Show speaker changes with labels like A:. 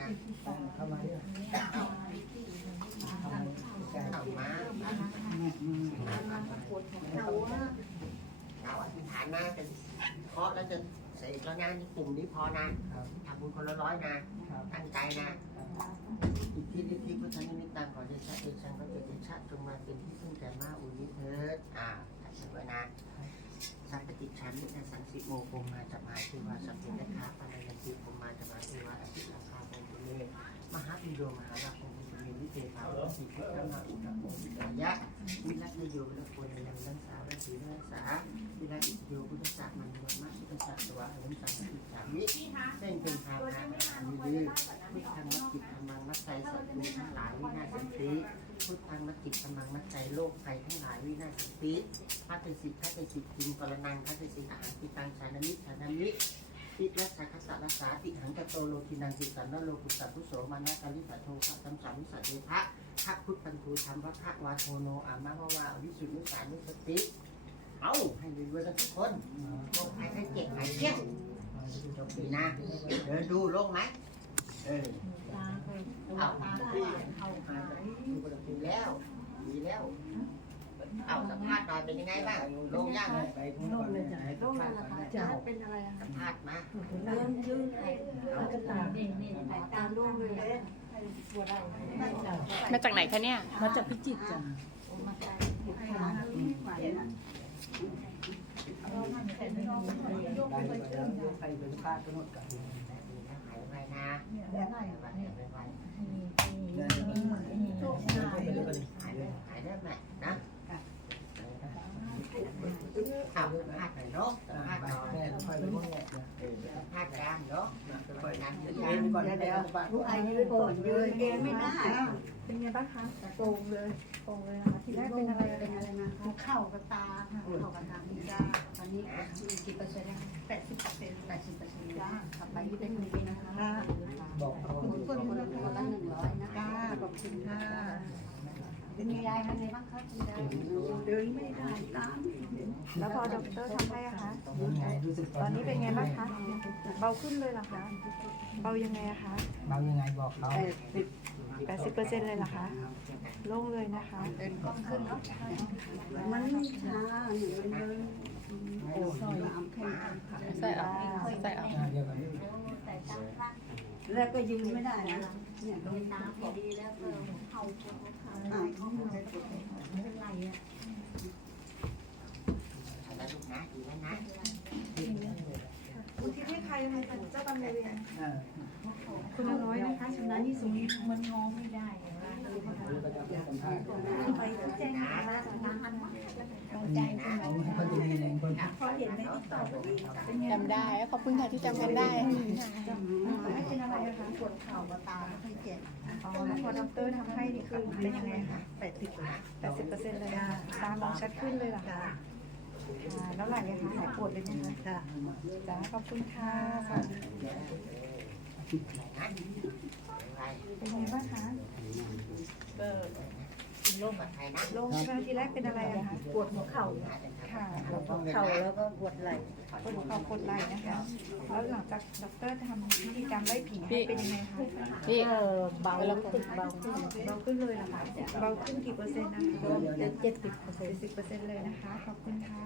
A: นะ
B: เข้ามาเนี่ย
A: เอามา
C: เราว่า
A: เราอธิษฐานนะจะเคาะแล้วจะเสกแล้วนะนี่กลุ่มนี้พอนะครับทำบุญคนละร้อยนะตั้งใจนะอิทธิฤทธิพุทธนิมิตตังขอเดชะเดชังพระเดชะจงมาเป็นที่พึ่งแก่มาอุทิเถิดอ่าถ่ายไว้นะ สัพพติชันนิสังสิโมโกมาจะมาคือว่าสัพเพนะคะปานันติโกมาจะมาคือว่าอภิสังฆาโมตุเมมหาปิโยมหาราภงตุเมวิเตภาวสิพุทธนาอุตตโมวิกายะวิรัตโยวิรัตโกนันลังสาวิสีนังสาวิรัตโยพุทธสักมันวมะพุทธสักตัวอนุสังสิสามิเส้นเป็นทางทางอามิลือพุทธังนักจิตธรรมังนักใจสัตว์ทั้งหลายวินาศสันติ พุทธังนักจิตธรรมังนักใจโลกภัยทั้งหลายวินาศสันติพัฒสิทธิ์พัฒสิทธิ์จริงกรนังพัฒสิทธิ์อาหารติตังชานามิชานามิติรัสสะคัสสะรัสาติหังกโตโลกินังติสันนโลกุสัพพุโสมานะกาลิสัทโทภะสัมสัมสัทเทภะพระพุทธันทูธรรมพระพระวาโทโนอามะวะวาวิสุทธิสานุสติเอาให้รวยๆกันทุกคนโรคภัยไข้เจ็บหายเกลี้ยงจบปีนะเดินดูโลงไหมเออ เอาดีเอาหายดูปกติแล้วดีแล้ว เอาสัมภาษณ์หน่อยเป็นยังไงบ้างลงยัง
B: ไปพุ่งก่นเลยจ้ะให้
C: โรคอะไรคะจะเป็นอะไรอะ
A: สัมภาษณ์มา
C: เดินยืนเอากระตานี่นี่ตาโล่งเลย
D: มาจากไหนคะเนี่ย
C: มาจากพิจิตรจ้ะไหวนะ
B: ไปแล้วใครเป็นพลาดก็นดกัน
A: ไปนะ
C: แล้วไง
A: หายไปหายไป
B: ได้
C: โชค
B: ไป
C: ดี
B: ไปดูกัน
A: หายเลยหายได้ไหมนะเอาสัมภาษณ์หน่อยเนาะสัมภาษณ์หน่อย
B: แม่ค่อยไปพุ่งเนี่ย
A: เออสัมภาษณ์กันเนาะ
B: ค่อย
A: งาน
B: เดี๋
A: เย
B: ยว
A: อะ
B: เก่อน
C: เดี๋ยวผู้อายืนก่อนยืนเดินไม่ได้
E: เป็นไงบ้างคะโป่งเลยโป่งเลยนะคะทีแรกเป็นอะไร
C: เป็นอะไรมาคะเข่ากับตาค่ะเข่ากับตาพี่จ้าตอนนี้กี่เปอร์เซ็นต์
E: แปดสิบเปอร์เซ็นต์
C: แปดสิบเปอร์เซ็นต์จ้ากลับไปที่เป็นมือนี้นะคะ
B: บอกเขา
C: คนคนคนละคนละหนึ่งร้อยนะ
E: จ้าขอบคุณค่ะ
C: เป็นยายเป็นไงบ้างคะคุณยาย
E: เดินไม่ได้ตามแล้วพอดอกเตอรทำให้อะคะ
B: รู้สึก
E: ตอนนี้เป็นไงบ้างคะ เบาขึ้นเลยเหรอคะ เบายังไงอะคะ
B: บางยังไงบอกเขา
E: แปดสิบเปอร์เซ็นต์เลยเหรอคะ โล่งเลยนะคะ
C: เดินกล้องขึ้นเนาะมันช้าหนูมันเดินโอ้สามแข่งกันค่ะ
D: ใส่ออกใส่ออก
B: เดียวกัน
C: แล้วก็ยืนไม่ได้นะเนี่ยตรงน้ำพอดีแล้วก็เข่าเขาเขาเขาไม่เป็นไรอะ
A: นะดีแล้วนะ
E: อุทิศให้ใครให้เจ้ากรรมนายเวร
B: อ่า
E: คุณน้อยนะคะชำนาญที่สุด
C: มันง้อไม่ได้ไปแจ้งมาแล้วนานมาก
B: เขาเขาจะ
E: พอเห็นไหมติดต่อไปที่เป็นไง
D: จำได้ขอบคุณค่ะที่จำกันได้
E: ไม่เป็นอะไรอะคะ
C: ปวดเข่ากับตาไม่ค่อยเจ็บ
E: อ๋อแล้วพอดอกเตอรทำให้นี่คือเป็นยังไงคะแปดสิบแปดสิบเปอร์เซ็นต์เลยอะตามองชัดขึ้นเลยเหรอคะอ่าแล้วหลังเนี่ยคะหายปวดเลยไหมคะจ้าจ้าขอบคุณค่ะค่ะ
A: นะไป
E: เป็นไงบ้างคะ
A: โลกปลอดภัยนะ
E: โล่งใช่ไหมทีแรกเป็นอะไรอะคะ
C: ปวดหัวเข่า
E: ค่ะ
C: ปวดหัวเข่าแล้วก็ปวดไหล่
E: ปวดหัวเข่าปวดไหล่นะคะ แล้วหลังจากดอกเตอรทำพิธีกรรมไล่ผีให้เป็นยังไงคะ
D: พี่
C: ก็เบาตึกเบาขึ้น
E: เบาขึ้นเลยเหรอคะเบาขึ้นกี่เปอร์เซ็นต์นะคะ
C: เจ็ดสิบเปอร์เซ็น
E: เจ็ด
C: ต์
E: สิบเปอร์เซ็นต์เลยนะคะ ขอบคุณค่ะ